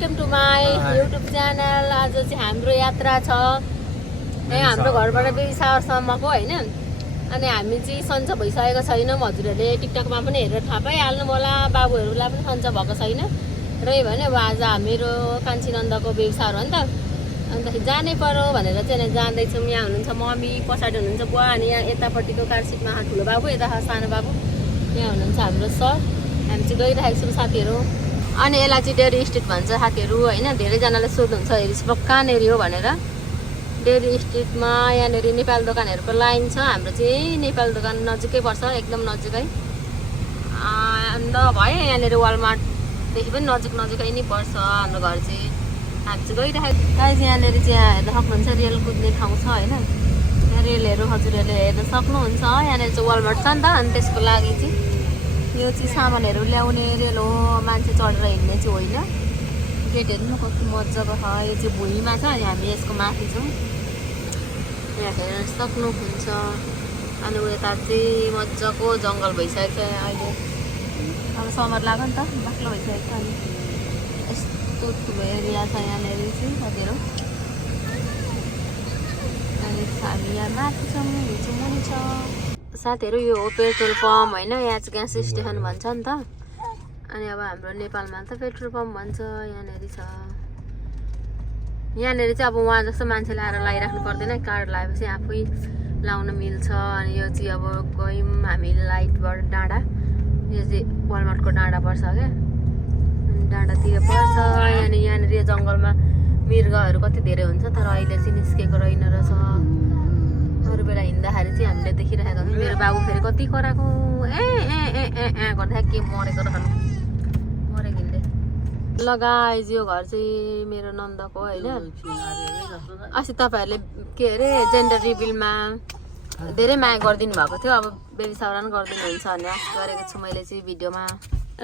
Welcome to my YouTube channel. आज चाहिँ हाम्रो यात्रा छ यहाँ हाम्रो घरबाट बेबिसावरसम्मको होइन। अनि हामी चाहिँ सन्चो भइसकेको छैनौँ। हजुरहरूले टिकटकमा पनि हेरेर थाहा पाइहाल्नु होला, बाबुहरूलाई पनि सन्चो भएको छैन। र भने अब आज मेरो कान्छी नन्दको बेबिसावर हो नि त, अन्तखेरि जानै पर्यो भनेर चाहिँ जाँदैछौँ। यहाँ हुनुहुन्छ मम्मी, पछाडि हुनुहुन्छ बुवा, अनि यहाँ यतापट्टिको कार सिटमा ठुलो बाबु, यता सानो बाबु, यहाँ हुनुहुन्छ हाम्रो सर। हामी चाहिँ गइरहेको छौँ साथीहरू। अनि यसलाई चाहिँ डेरी स्ट्रिट भन्छ साथीहरू होइन। धेरैजनाले सोध्नुहुन्छ हेरिसपक कहाँनिर हो भनेर। डेरी स्ट्रिटमा यहाँनिर नेपाल दोकानहरूको लाइन छ। हाम्रो चाहिँ नेपाल दोकान नजिकै पर्छ, एकदम नजिकै। अन्त भयो यहाँनिर वालमार्टदेखि पनि नजिकै नै पर्छ हाम्रो घर चाहिँ। हामी चाहिँ गइरहेको गाइस। यहाँनिर चाहिँ यहाँ हेर्न सक्नुहुन्छ रेल कुद्ने ठाउँ छ होइन। यहाँ रेलहरू हजुरहरूले हेर्न सक्नुहुन्छ। यहाँनिर चाहिँ वालमार्ट छ नि त, अनि त्यसको लागि चाहिँ यो चाहिँ सामानहरू ल्याउने रेल हो, मान्छे चढेर हिँड्ने चाहिँ होइन। गेटहरू पनि कति मजाको छ। यो चाहिँ भुइँमा छ, अनि हामी यसको माथि छौँ। यहाँ हेर्न सक्नुहुन्छ। अनि उता चाहिँ मजाको जङ्गल भइसकेको छ अहिले। अब समर लाग्यो नि त, बाक्लो भइसकेको छ। अनि यस्तो ठुलो एरिया छ यहाँनिर चाहिँ साथीहरू। अनि हामी यहाँ माथि छौँ, यो चाहिँ मुनि छ साथीहरू। यो हो पेट्रोल पम्प होइन। यहाँ चाहिँ ग्यास स्टेसन भन्छ नि त। अनि अब हाम्रो नेपालमा त पेट्रोल पम्प भन्छ। यहाँनिर छ। यहाँनिर चाहिँ अब उहाँ जस्तो मान्छेले आएर लगाइराख्नु पर्दैन, कार्ड लगाएपछि आफै लाउन मिल्छ। अनि यो चाहिँ अब गयौँ हामी लाइटबाट डाँडा, यो चाहिँ वालमार्टको डाँडा पर्छ क्या, अनि डाँडातिर पर्छ। यहाँनिर यो जङ्गलमा मृगहरू कति धेरै हुन्छ, तर अहिले चाहिँ निस्केको रहेन रहेछ। अरू बेला हिँड्दाखेरि चाहिँ हामीले देखिरहेको हुन्छ। मेरो बाबु फेरि कति कराएको ए ए ए ए ए गर्दा के मरेको रहनु, मरेको हिँड्दै। ल गाइस, यो घर चाहिँ मेरो नन्दको होइन। अस्ति तपाईँहरूले के अरे जेन्डर रिभिलमा धेरै माया गरिदिनु भएको थियो, अब बेबी सावर पनि गरिदिनुहुन्छ भन्ने आशा गरेको छु मैले चाहिँ भिडियोमा।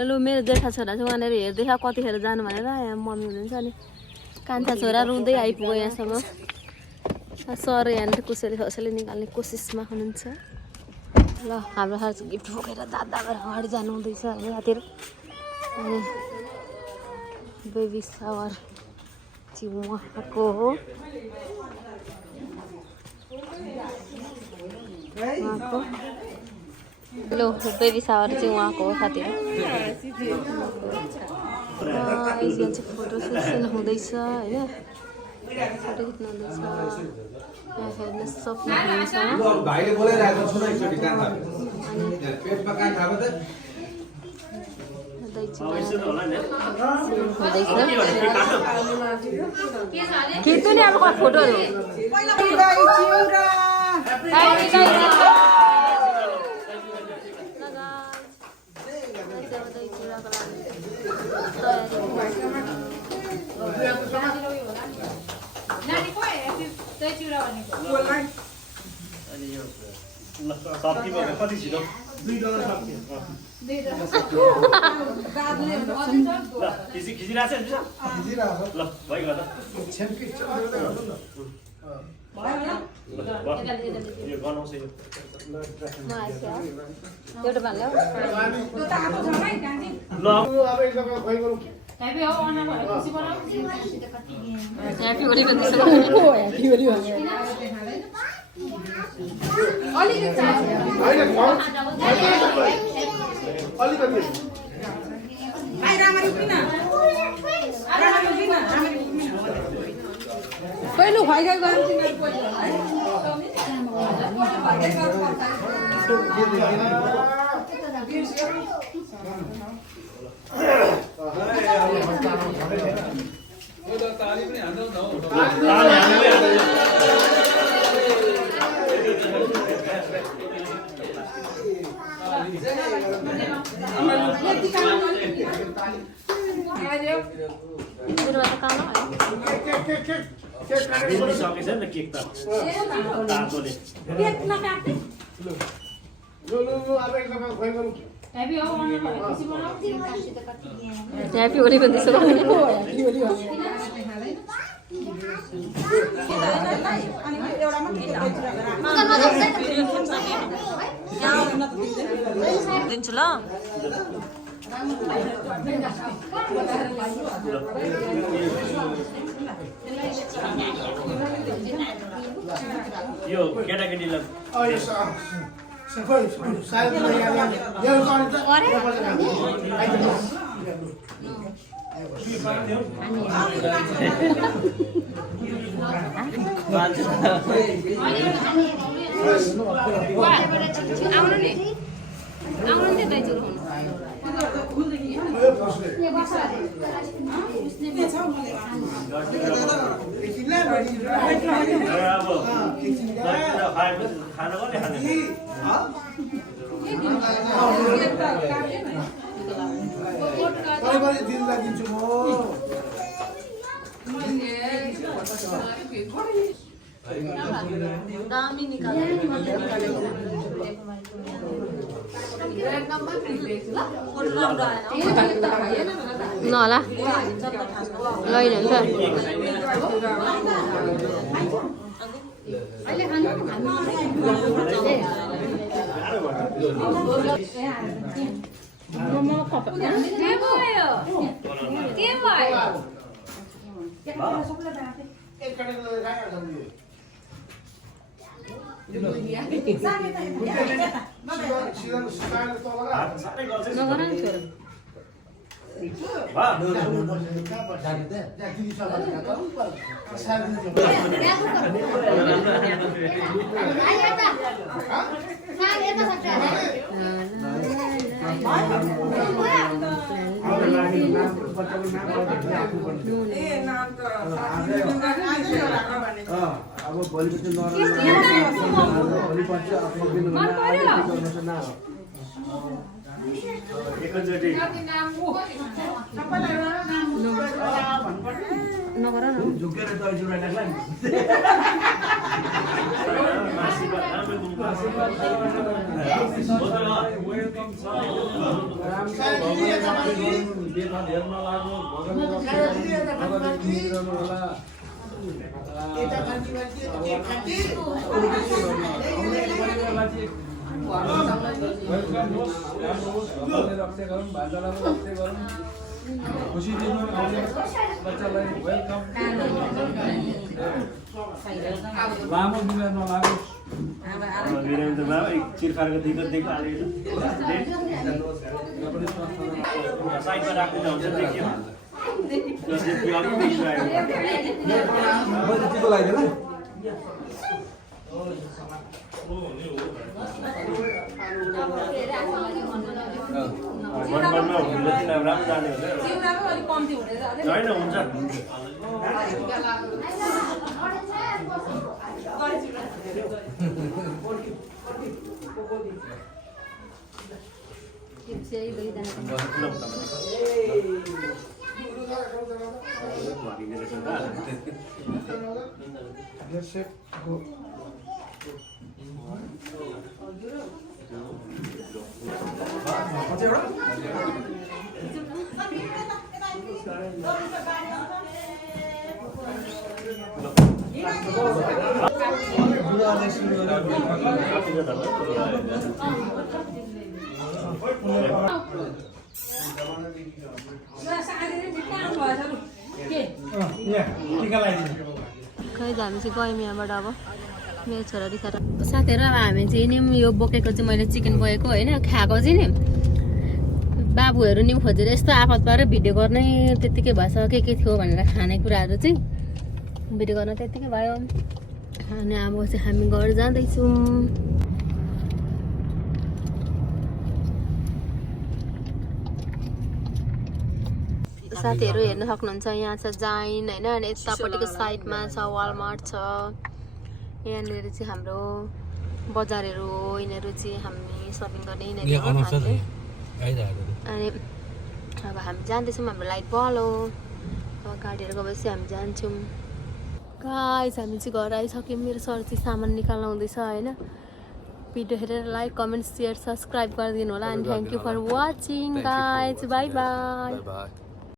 लु मेरो जेठा छोरा चाहिँ उहाँनिर हेर्दै कतिखेर जानु भनेर यहाँ मम्मी हुनुहुन्छ। अनि कान्छा छोरा रुँदै आइपुग्यो यहाँसम्म। सर यहाँनिर कसैले निकाल्ने कोसिसमा हुनुहुन्छ। ल हाम्रो सर चाहिँ गिफ्ट बोकेर दादा अगाडि जानु हुँदैछ होइन साथीहरू। अनि बेबी सावर चाहिँ उहाँको हो, उहाँको। लो बेबी सावर चाहिँ उहाँको हो साथीहरू। यहाँ चाहिँ फोटो सेसन हुँदैछ होइन, फोटो खिच्नु हुँदैछ। यहाँ हेर्न सक्नुहुन्छ। खिच्नु नि अब फोटोहरू। पहिलो Happy Holi भन्दैछ। दिन्छु ल। यो केटाकेटीलाई खाना कसले खाने नहोला लैरहन्छ अब भोलिपछि भोलिपछि एकैचोटि नगर न झुकेर दर्जुरालाई वेलकम छ हेर्न लाग्यो भगवान होला खुसी दिनु आउने बच्चालाई वेलकम लामो बिना नलागोस् वीरेन्द्रमा चिरखारको दिएको आलेको साइडमा राख्नु हुन्छ देखियो होइन हुन्छ खै हामी चाहिँ गयौँ यहाँबाट अब मेरो छोरा रिसाएर साथीहरू अब हामी चाहिँ नि यो बोकेको चाहिँ मैले चिकन बोकेको होइन खाएको चाहिँ नि बाबुहरू नि खोजेर यस्तो आपत पारेर भिडियो गर्नै त्यत्तिकै भएछ के थियो भनेर खानेकुराहरू चाहिँ भिडियो गर्न त्यत्तिकै भयो अनि अब चाहिँ हामी घर जाँदैछौँ साथीहरू हेर्न सक्नुहुन्छ यहाँ छ जाइन होइन अनि यतापट्टिको साइडमा छ वालमार्ट छ यहाँनिर चाहिँ हाम्रो बजारहरू हो यिनीहरू चाहिँ हामी सपिङ गर्ने यिनीहरू अनि अब हामी जाँदैछौँ हाम्रो लाइट बल्यो अब गाडीहरू गएपछि हामी जान्छौँ गाइस हामी चाहिँ घर आइसक्यौँ मेरो सर चाहिँ सामान निकाल्न आउँदैछ होइन भिडियो हेरेर लाइक कमेन्ट सेयर सब्सक्राइब गरिदिनु होला अनि thank you for watching guys bye by